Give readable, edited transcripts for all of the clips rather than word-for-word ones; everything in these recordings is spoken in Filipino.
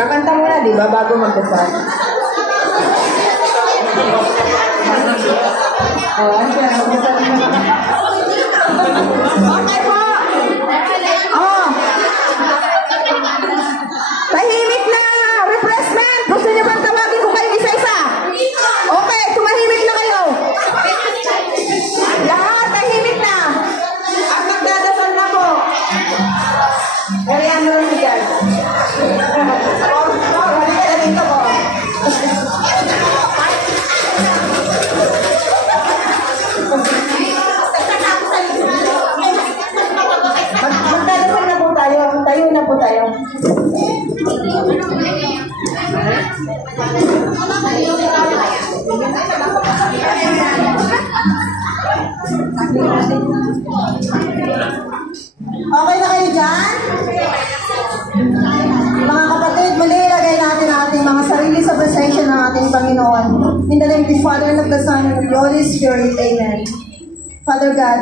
Kakanta mo na, di ba? Bago mag-dasal. Okay po! Oh! Tahimik na! Refreshment! Gusto niyo bang tawagin ko kayo isa-isa? Okay, tumahimik na kayo! Lahat, tahimik na! At magdadasal na po! Mariano lang siya. Magdadasal na po tayo. Tayo na po tayo. Okay na kayo dyan? Mga kapatid, muli ilagay natin ang ating mga sarili sa presensya ng ating Panginoon. In the name of the Father, and of the Son, and of the Holy Spirit. Amen. Father God,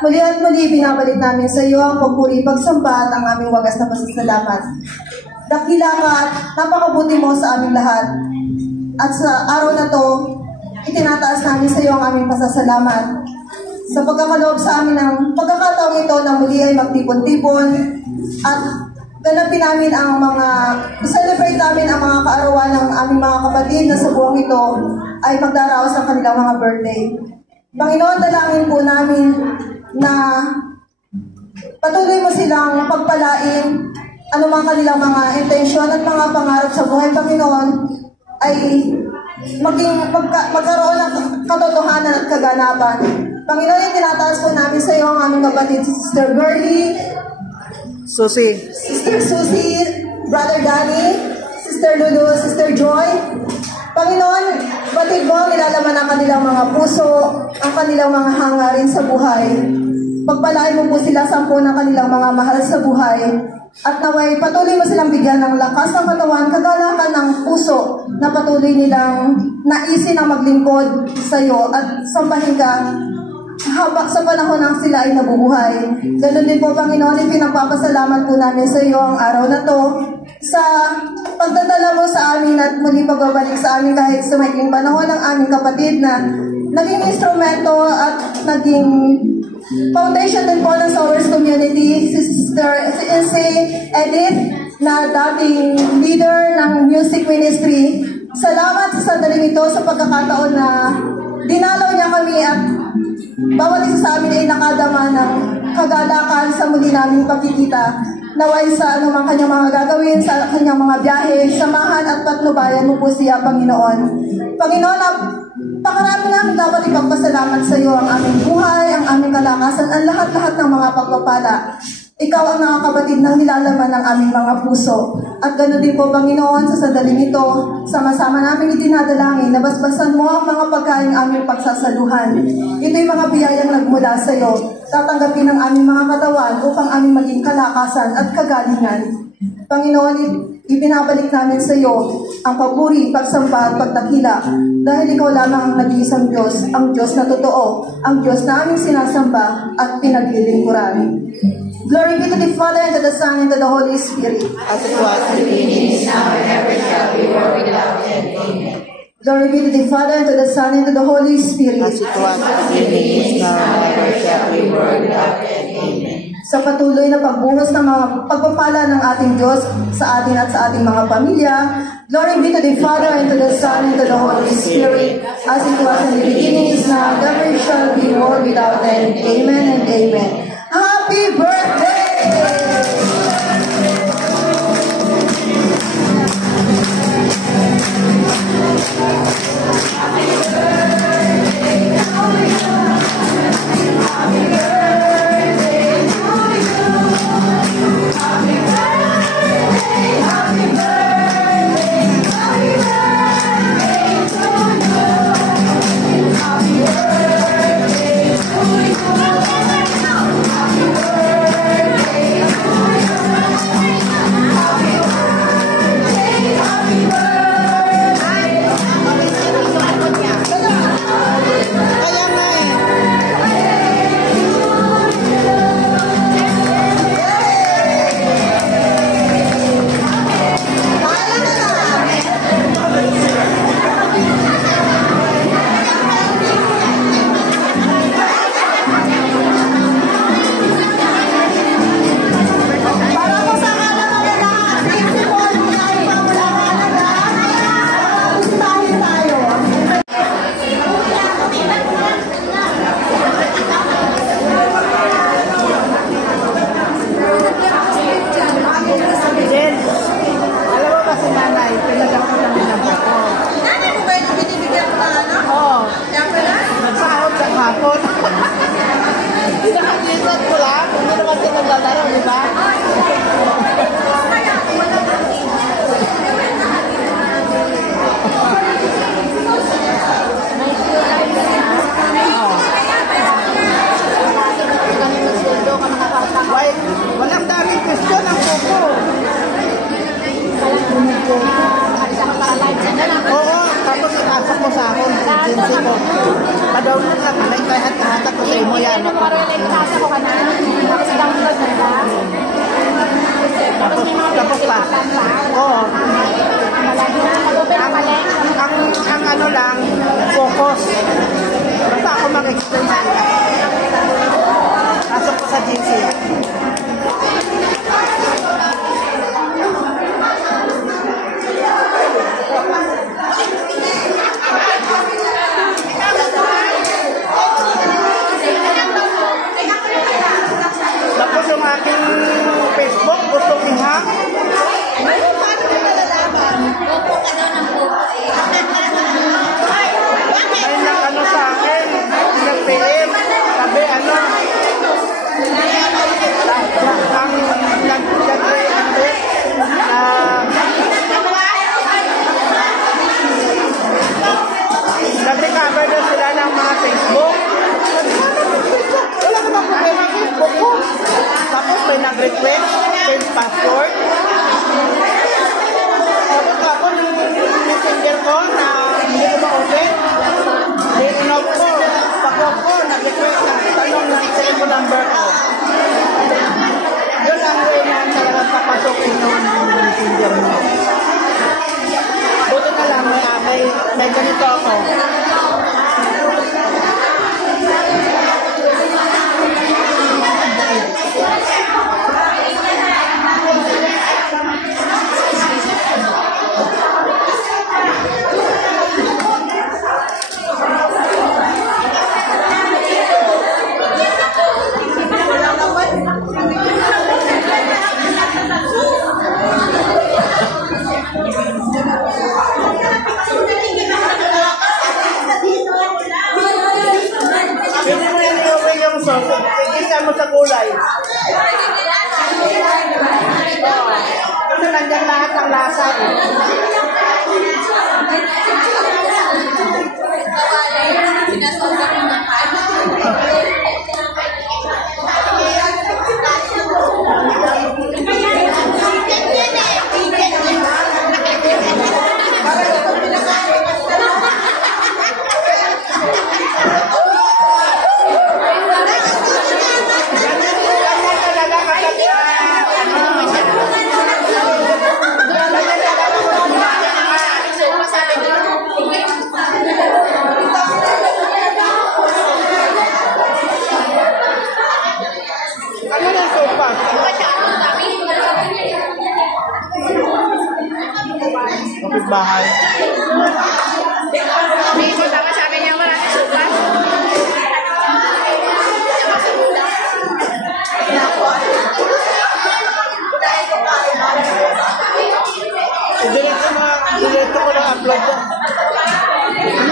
muli at muli binabalik namin sa iyo ang papuri, pagsamba at ang aming wagas na pasasalamat. Dakila ka at napakabuti mo sa aming lahat. At sa araw na to, itinataas namin sa iyo ang aming pasasalamat. Sa pagkakaloob sa amin ng pagkakataong ito na muli ay magtipon-tipon at ganapin namin ang mga, celebrate namin ang mga kaarawan ng aming mga kapatid na sa buong ito ay magdaraos ng kanilang mga birthday. Panginoon, dalangin po namin na patuloy mo silang pagpalain anumang kanilang mga intensyon at mga pangarap sa buhay, Panginoon, ay magkaroon ng katotohanan at kaganapan. Panginoon, tinataas po namin sa iyo ang aming kapatid, Sister Girlie, Sister Susie, Brother Danny, Sister Lulu, Sister Joy. Panginoon, batid mo, nilalaman ang kanilang mga puso, ang kanilang mga hangarin sa buhay. Pagpalain mo po sila sa ng kanilang mga mahal sa buhay. At naway, patuloy mo silang bigyan ng lakas ng katawan, kagalakan ng puso na patuloy nilang naisin ang maglingkod sa iyo at sambahin ka habang sa panahon ng sila ay nabubuhay. Ganun din po, Panginoon, pinagpapasalamat po namin sa iyo ang araw na to sa pagdadala mo sa amin at muli pagbabalik sa amin kahit sa maikling panahon ng aming kapatid na naging instrumento at naging foundation din po ng Sowers Community, si Edith, na dating leader ng music ministry. Salamat sa sandaling ito sa pagkakataon na dinalaw niya kami at bawat isa sa amin ay nakadama ng kagalakan sa muli naming pagkikita. Naway sa anumang kanyang mga gagawin, sa kanyang mga biyahe, samahan at patnubayan mo po siya, Panginoon. Panginoon, pakarami namin dapat ipagpasalamat sa iyo ang aming buhay, ang aming kalakasan, ang lahat-lahat ng mga pagpapala. Ikaw ang nakakabatid ng nilalaman ng aming mga puso. At ganoon din po, Panginoon, sa sandaling ito, sama-sama namin itinadalangin, nabasbasan mo ang mga pagkain aming pagsasaluhan. Ito'y mga biyayang nagmula sa iyo. Tatanggapin ang aming mga katawan upang aming maging kalakasan at kagalingan. Panginoon, ibinabalik namin sa iyo ang papuri, pagsamba at pagtakila dahil ikaw lamang ang nag-iisang Diyos, ang Diyos na totoo, ang Diyos na aming sinasamba at pinaglilingkuran. Glory be to the Father, and to the Son, and to the Holy Spirit. As it was in the beginning, is now, and ever shall be, world without end. Amen. Glory be to the Father, and to the Son, and to the Holy Spirit. As it was in the beginning, is now, and ever shall be, world without end. Amen. Sa patuloy na pagbuhos ng mga pagpapala ng ating Diyos sa atin at sa ating mga pamilya, glory be to the Father, and to the Son, and to the Holy Spirit, as it was in the beginning, is now, and ever shall be, world without end. Amen and amen. Happy birthday! Walang daming question ang kuko. Oo, tapos itasok mo sa akin. Agency ko. Pa-download lang. May kahat-kahat ko sa imo yan. Tapos pa. Oo. Ang ano lang, focus. Basta ako mag-explain sa ito. Pasok ko sa agency. Tapos yung aking Facebook, gusto i-hack. May nag-ano sa akin, nag-PM. kulay. Kasi nandiyan lahat ng lasa eh. Bahay. Dito dapat sabi niya marami sukat. Dito ko na upload ko.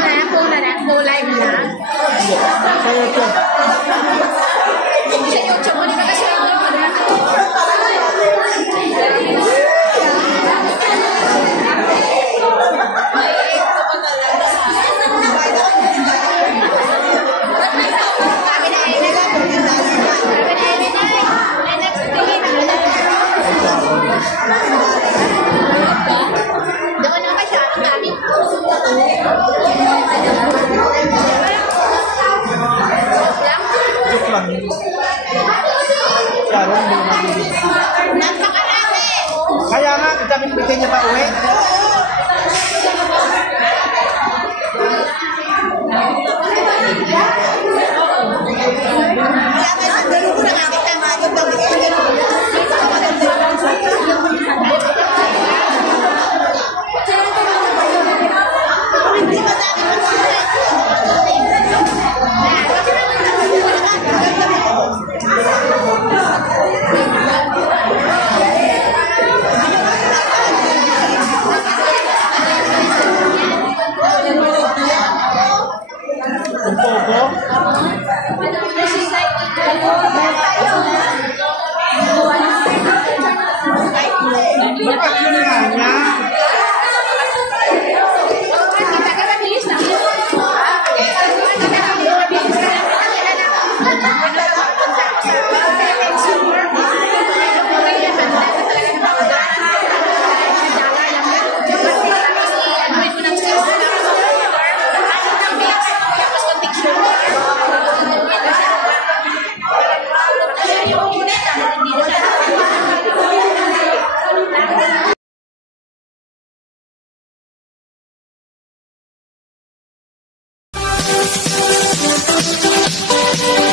Ano na? Kulay mo na? Sa YouTube. Sa YouTube mo, di ba kasi doon naman siya, ang dami. Joke lang. Claro, hindi mo mabibig. Napakarami! Kaya nga, bitin niya pa uwi. Thank you.